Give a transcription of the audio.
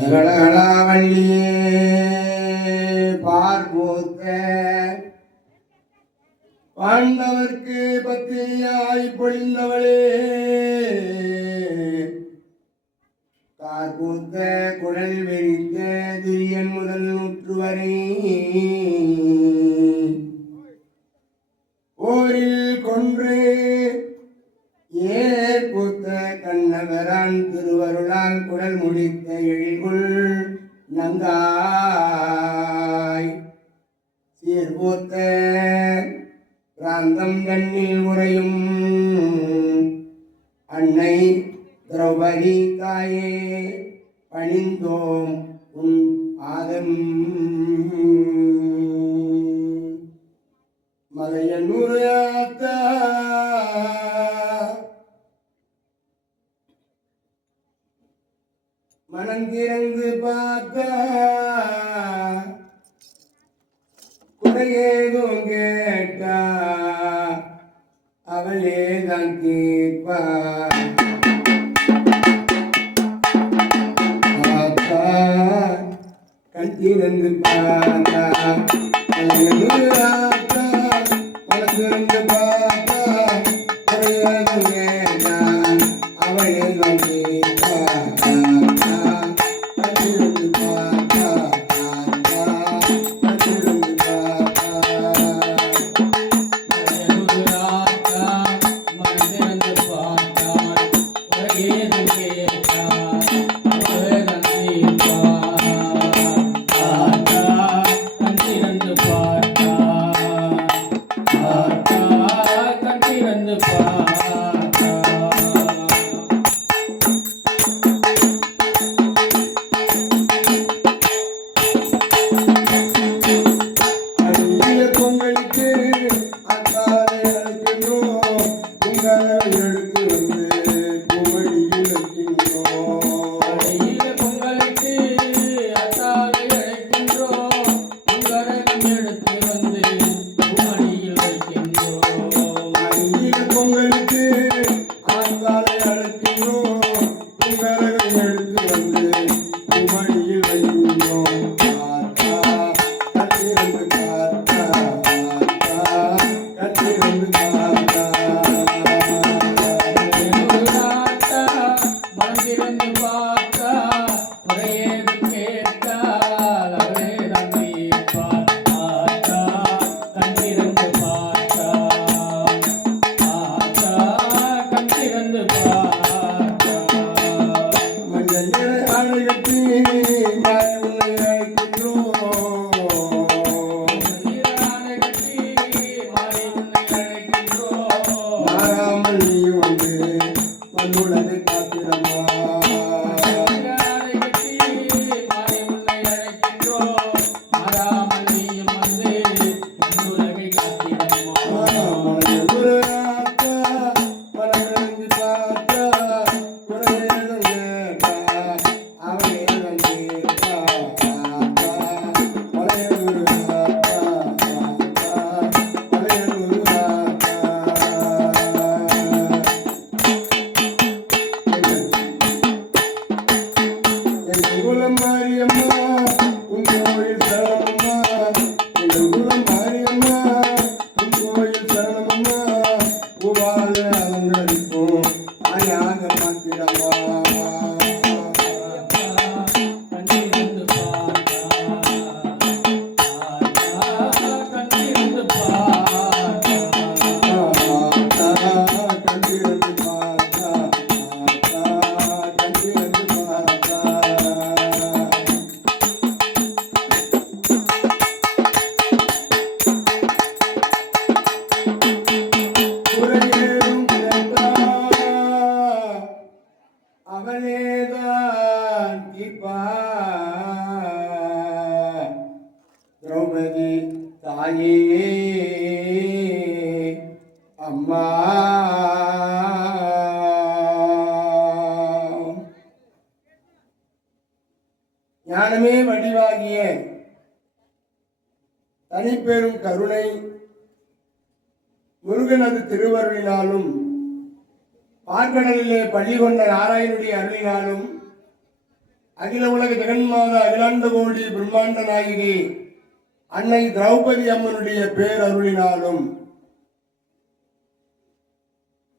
சகலகலாவல்லியே பார்போத்த வாழ்ந்தவர்க்கு பத்தினியாய் பொழிந்தவளே கார்பூத்த குழல் வெறித்த துரியன் முதல் நூற்றுவரை போரில் கொன்று ஏற்பூத்த கண்ணவரான் திருவருளால் குடல் முடித்த எழில்குள் நங்காய் சீர்பூத்த பிராந்தம் தன்னில் உறையும் அன்னை திரௌபதி தாயே பணிந்தோம் உன் ஆதம் மலையனூர் ஆத்தா மனந்திறந்து பார்த்தா குறையேதும் கேட்டா அவளே தான் கேட்பா பார்த்தா கண் திறந்து பார்த்தா ஆத்தா மனந்திறந்து பார்த்தா குறையேதும் கேட்டா அவளே தான் கேட்பா திரௌபதி தாயே அம்மா ஞானமே வடிவாகிய தனிப்பெரும் கருணை முருகனது திருவருளினாலும் பார்க்கடலிலே பள்ளி கொண்ட நாராயணுடைய அருளினாலும் அகில உலக ஜெகன்மாதா அகிலாண்ட கோடி பிரம்மாண்ட நாயகி அன்னை திரௌபதி அம்மனுடைய பேரருளினாலும்